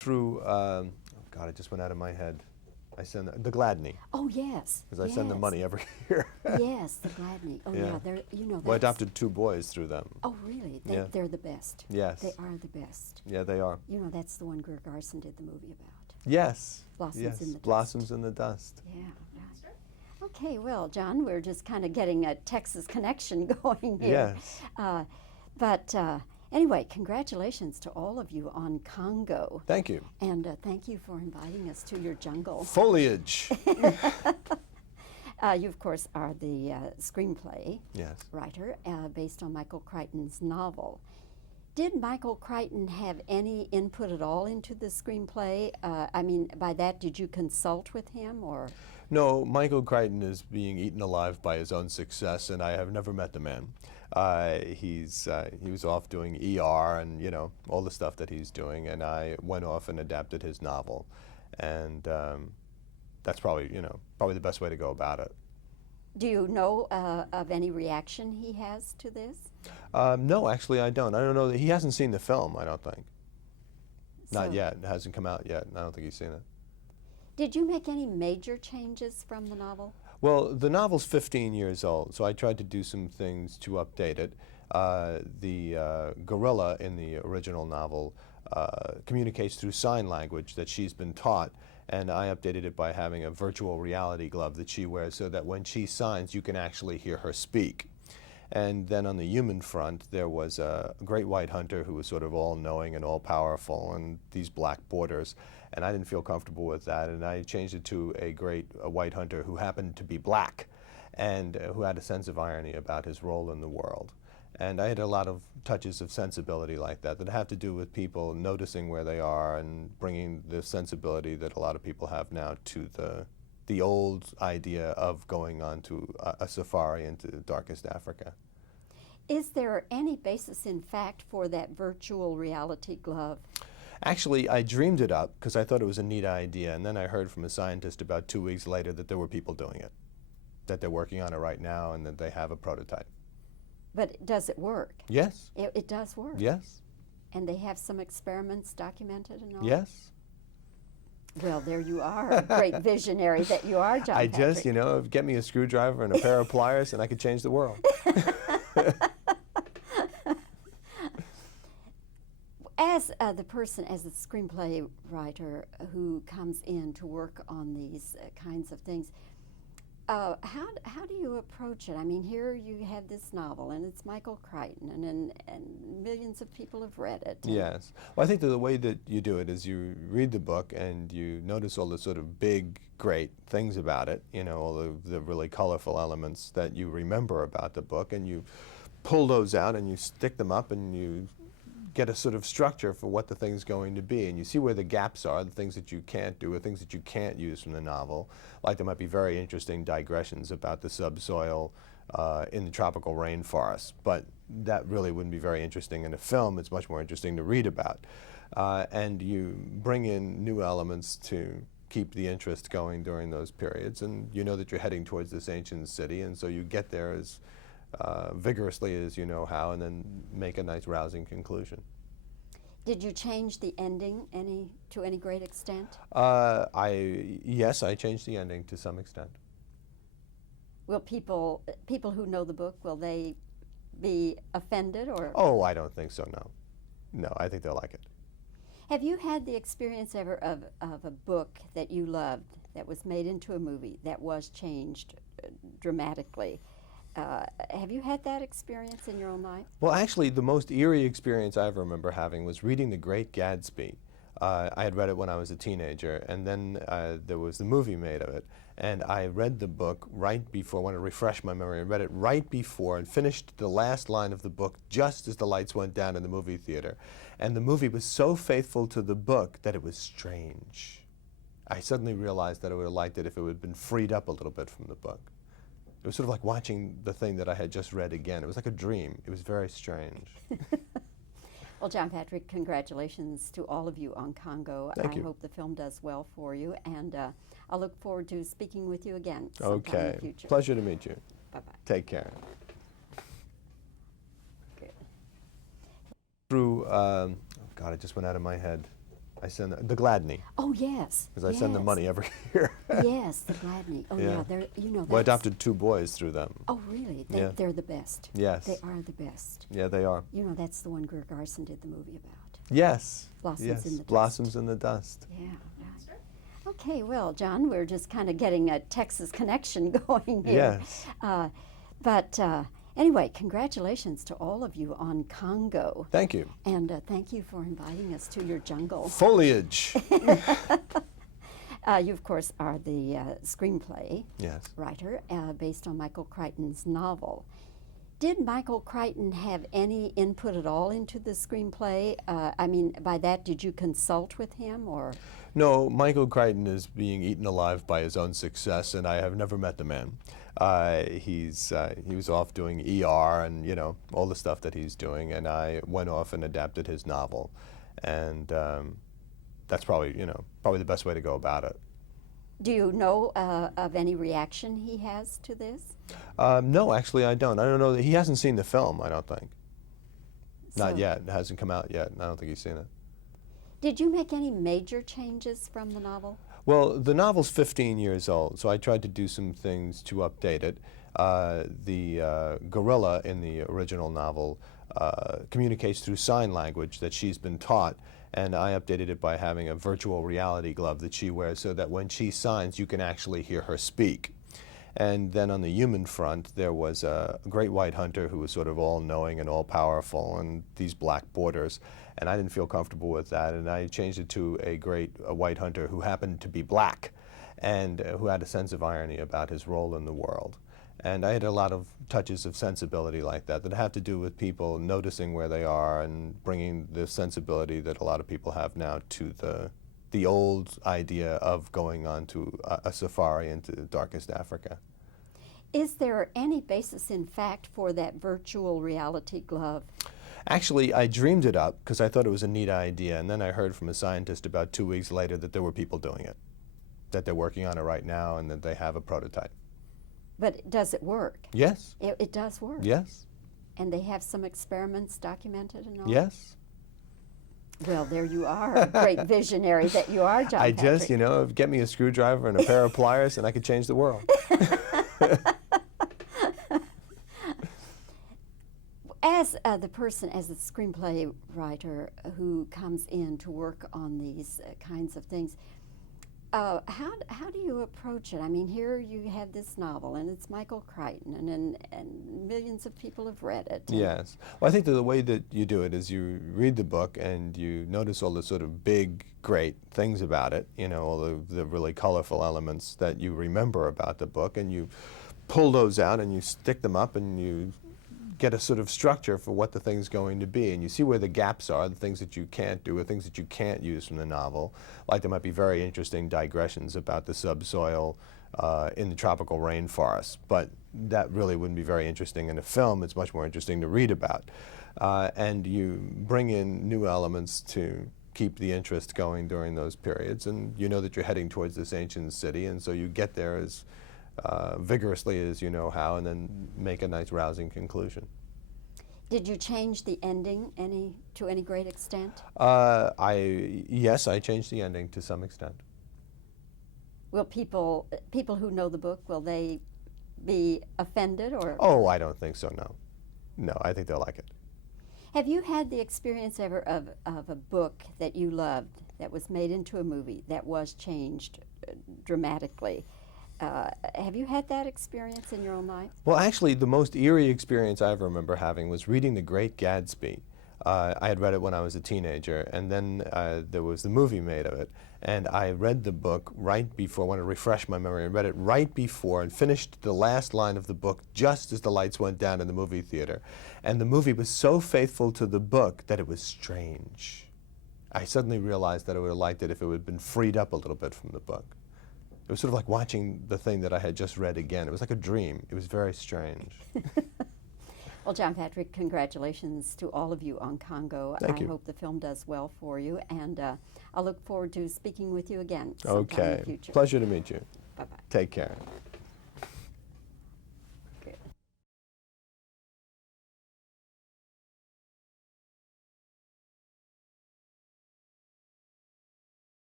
Through, oh God, it just went out of my head. I send the Gladney, Oh, yes. because I yes. send them money every year. Yes, the Gladney. Oh, Yeah. yeah. They're, you know, Well, I that's... adopted 2 boys through them. Oh, really? Yeah. They're the best. Yes. They are the best. Yeah, they are. You know, that's the one Greer Garson did the movie about. Yes. Blossoms yes. in the Dust. Blossoms in the Dust. Yeah. Right. Okay, well, John, we're just kind of getting a Texas connection going here. Yes. But anyway, congratulations to all of you on Congo. Thank you. And thank you for inviting us to your jungle. Foliage. You, of course, are the screenplay Yes. writer based on Michael Crichton's novel. Did Michael Crichton have any input at all into the screenplay? I mean, by that, did you consult with him, or? No, Michael Crichton is being eaten alive by his own success, and I have never met the man. He was off doing ER and, you know, all the stuff that he's doing, and I went off and adapted his novel, and that's probably, you know, probably the best way to go about it. Do you know of any reaction he has to this? No, actually, I don't. I don't know. He hasn't seen the film, I don't think. Not So- yet. It hasn't come out yet. I don't think he's seen it. Did you make any major changes from the novel? Well, the novel's 15 years old, so I tried to do some things to update it. The gorilla in the original novel communicates through sign language that she's been taught, and I updated it by having a virtual reality glove that she wears so that when she signs, you can actually hear her speak. And then on the human front, there was a great white hunter who was sort of all-knowing and all-powerful, and these black borders. And I didn't feel comfortable with that, and I changed it to a white hunter who happened to be black, and who had a sense of irony about his role in the world. And I had a lot of touches of sensibility like that have to do with people noticing where they are and bringing the sensibility that a lot of people have now to the old idea of going on to a safari into the darkest Africa. Is there any basis in fact for that virtual reality glove? Actually, I dreamed it up because I thought it was a neat idea, and then I heard from a scientist about 2 weeks later that there were people doing it, that they're working on it right now, and that they have a prototype. But does it work? Yes. It does work? Yes. And they have some experiments documented and all? Yes. Well, there you are, a great visionary that you are, John Patrick. Just, you know, get me a screwdriver and a pair of pliers and I could change the world. As the person, as the screenplay writer who comes in to work on these kinds of things, how do you approach it? I mean, here you have this novel, and it's Michael Crichton, and millions of people have read it. Yes. Well, I think that the way that you do it is you read the book and you notice all the sort of big, great things about it, you know, all the really colorful elements that you remember about the book, and you pull those out and you stick them up and you get a sort of structure for what the thing's going to be, and you see where the gaps are, the things that you can't do, or things that you can't use from the novel. Like there might be very interesting digressions about the subsoil in the tropical rainforest, but that really wouldn't be very interesting in a film. It's much more interesting to read about. And you bring in new elements to keep the interest going during those periods, and you know that you're heading towards this ancient city, and so you get there as vigorously as you know how, and then make a nice rousing conclusion. Did you change the ending to any great extent? Yes, I changed the ending to some extent. Will people who know the book, will they be offended, or? Oh, I don't think so, no. No, I think they'll like it. Have you had the experience ever of a book that you loved that was made into a movie that was changed dramatically? Have you had that experience in your own life? Well, actually, the most eerie experience I ever remember having was reading The Great Gatsby. I had read it when I was a teenager, and then there was the movie made of it. And I read the book right before, I want to refresh my memory, I read it right before and finished the last line of the book just as the lights went down in the movie theater. And the movie was so faithful to the book that it was strange. I suddenly realized that I would have liked it if it had been freed up a little bit from the book. It was sort of like watching the thing that I had just read again. It was like a dream. It was very strange. Well, John Patrick, congratulations to all of you on Congo. Thank you. I hope the film does well for you, and I look forward to speaking with you again sometime in the future. Pleasure to meet you. Bye-bye. Take care. Good. Through, oh God, it just went out of my head. I send the Gladney, Oh, yes. because I send them money every year. Yes, the Gladney. Oh, Yeah. yeah. They're, you know, Well, I that's... adopted 2 boys through them. Oh, really? Yeah. They're the best. Yes. They are the best. Yeah, they are. You know, that's the one Greer Garson did the movie about. Yes. Blossoms yes. in the Dust. Blossoms in the Dust. Yeah. Right. Okay, well, John, we're just kind of getting a Texas connection going here. Yes. But anyway, congratulations to all of you on Congo. Thank you. And thank you for inviting us to your jungle. Foliage. You, of course, are the screenplay Yes. writer based on Michael Crichton's novel. Did Michael Crichton have any input at all into the screenplay? I mean, by that, did you consult with him, or? No, Michael Crichton is being eaten alive by his own success, and I have never met the man. He was off doing ER and, you know, all the stuff that he's doing, and I went off and adapted his novel, and that's probably, you know, probably the best way to go about it. Do you know of any reaction he has to this? No, actually, I don't. I don't know. He hasn't seen the film, I don't think. Not So- yet. It hasn't come out yet. I don't think he's seen it. Did you make any major changes from the novel? Well, the novel's 15 years old, so I tried to do some things to update it. The gorilla in the original novel communicates through sign language that she's been taught, and I updated it by having a virtual reality glove that she wears so that when she signs, you can actually hear her speak. And then on the human front, there was a great white hunter who was sort of all-knowing and all-powerful, and these black borders. And I didn't feel comfortable with that, and I changed it to a white hunter who happened to be black, and who had a sense of irony about his role in the world. And I had a lot of touches of sensibility like that have to do with people noticing where they are and bringing the sensibility that a lot of people have now to the old idea of going on to a safari into the darkest Africa. Is there any basis in fact for that virtual reality glove? Actually, I dreamed it up because I thought it was a neat idea, and then I heard from a scientist about 2 weeks later that there were people doing it, that they're working on it right now, and that they have a prototype. But does it work? Yes. It does work? Yes. And they have some experiments documented and all? Yes. Well, there you are, a great visionary that you are, John I Patrick. just, you know, get me a screwdriver and a pair of pliers and I could change the world. As the person, as the screenplay writer who comes in to work on these kinds of things, how do you approach it? I mean, here you have this novel, and it's Michael Crichton, and millions of people have read it. Yes. Well, I think that the way that you do it is you read the book and you notice all the sort of big, great things about it, you know, all the really colorful elements that you remember about the book, and you pull those out and you stick them up and you get a sort of structure for what the thing's going to be, and you see where the gaps are, the things that you can't do, or things that you can't use from the novel. Like there might be very interesting digressions about the subsoil in the tropical rainforest, but that really wouldn't be very interesting in a film. It's much more interesting to read about. And you bring in new elements to keep the interest going during those periods, and you know that you're heading towards this ancient city, and so you get there as vigorously as you know how, and then make a nice rousing conclusion. Did you change the ending to any great extent? Yes, I changed the ending to some extent. Will people who know the book, will they be offended, or? Oh, I don't think so, no. No, I think they'll like it. Have you had the experience ever of a book that you loved that was made into a movie that was changed dramatically? Have you had that experience in your own life? Well, actually, the most eerie experience I ever remember having was reading The Great Gatsby. I had read it when I was a teenager, and then there was the movie made of it. And I read the book right before, I wanted to refresh my memory, I read it right before and finished the last line of the book just as the lights went down in the movie theater. And the movie was so faithful to the book that it was strange. I suddenly realized that I would have liked it if it had been freed up a little bit from the book. It was sort of like watching the thing that I had just read again. It was like a dream. It was very strange. Well, John Patrick, congratulations to all of you on Congo. Thank you. I hope the film does well for you, and I look forward to speaking with you again sometime in Okay. the future. Pleasure to meet you. Bye-bye. Take care.